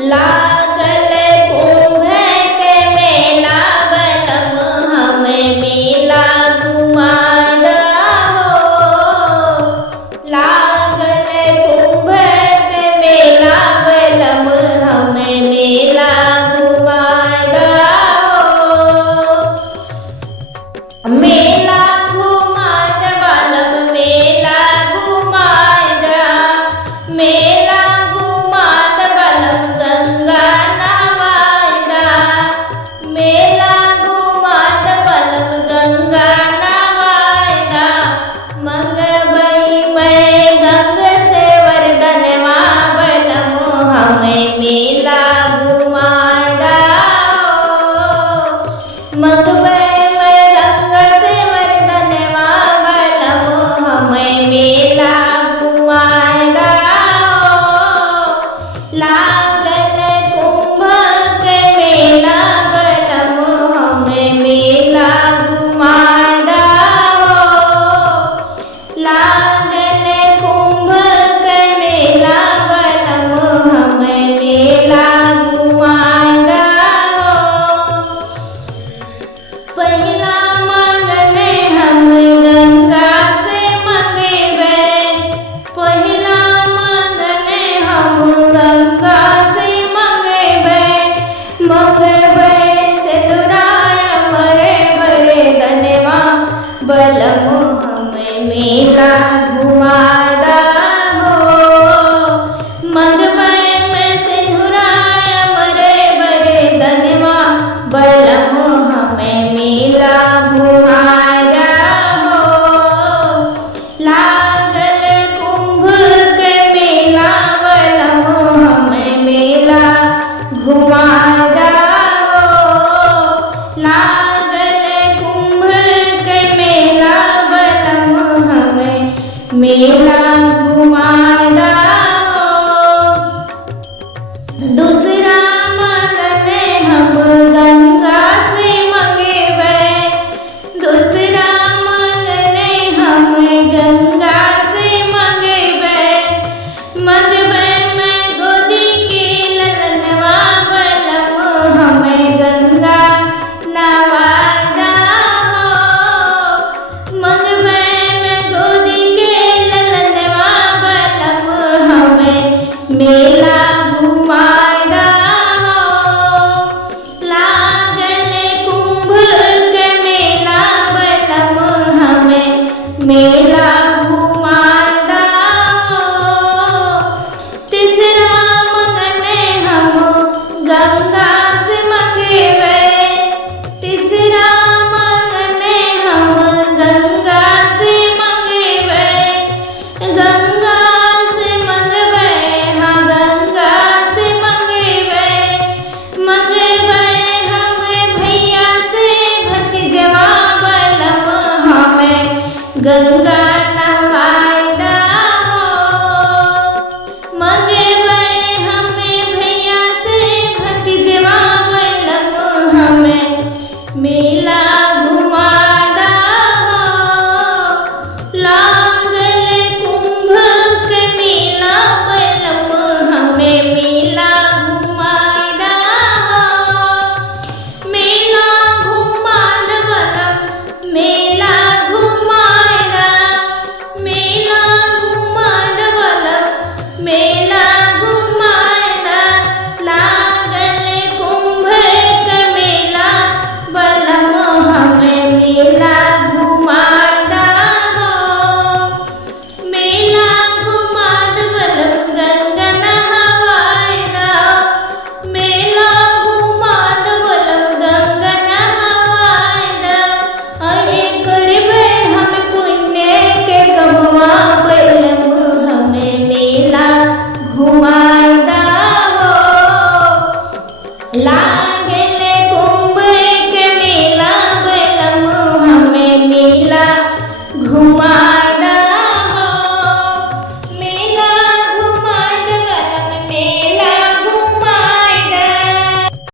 लागल कुंभ के मेला बलम हमें मेला घुमा दहो। लागल कुंभ के मेला बलम हमें मेला घुमा दहो। मेला घुमा द बालम मेला घुमा दा। मेला घुमा द बालम गंगा नवादा। मेला घुमा द बालम गंगा नवादा। मंगबई मैं गंग से वरदनवा बलम हमें मेला घुमा दहो। मंगबई मेला घुमा दहो। लागल कुंभ के मेला बलम हमें मेला घुमा दहो। लागल कुंभ के मेला बलम हमें मेला घुमा दहो। पहिला मंगने हम गंगा से मंगेबे। पहिला मंगने हम गंगा से मंगेबे। मंगेबे सिंदूराय मरे बरे दनवा बलम हमें मेला घुमा दहो। मंगबे में सिंदूराय मरे बरे दनवा बलम हमें मेला घुमा दहो। लागल कुंभ के मेला बलम हमें मेला घुमा दहो। लागल कुंभ के मेला बलम हमें मेला घुमा दहो। दूसरा मंगने हम गंगा से मंगेबे। दूसरा मंगने हम गंगा से मंगेबे। मंगबे में गोदी के ललनवा बलम हमें गंगा नवादा हो। मंगबे में गोदी के ललनवा बलम हमें मेला घुमा दहो। लागल कुंभ के मेला बलम हमें मेला घुमा दहो। तीसरा मंगने हम गंगा से मंगेबे। तीसरा मंगने हम गंगा से मंगेबे। गंगा से मंगबे हाँ गंगा से मंगेबे। मंगबे हम भैया से भतीजवा बलम हमें गंगा नवाई दहो। मंगबे हमें भैया से भतीजवा बलम हमें मेला घुमा दहो। लागल कुंभ के मेला बलम हमें मेला घुमा दहो। मेला घुमा द बलम मेला घुमा दा। मेला घुमा द बलम मेला घुमा दा। लागल कुंभ के मेला बलम हमें मेला घुमा दहो। मेला घुमा द बलम गंगा नहावाई दहो। मेला घुमा द बलम गंगा नहावाई दहो। अरे करबे हम पुण्य के कमवा बलम हमें मेला घुमा दहो।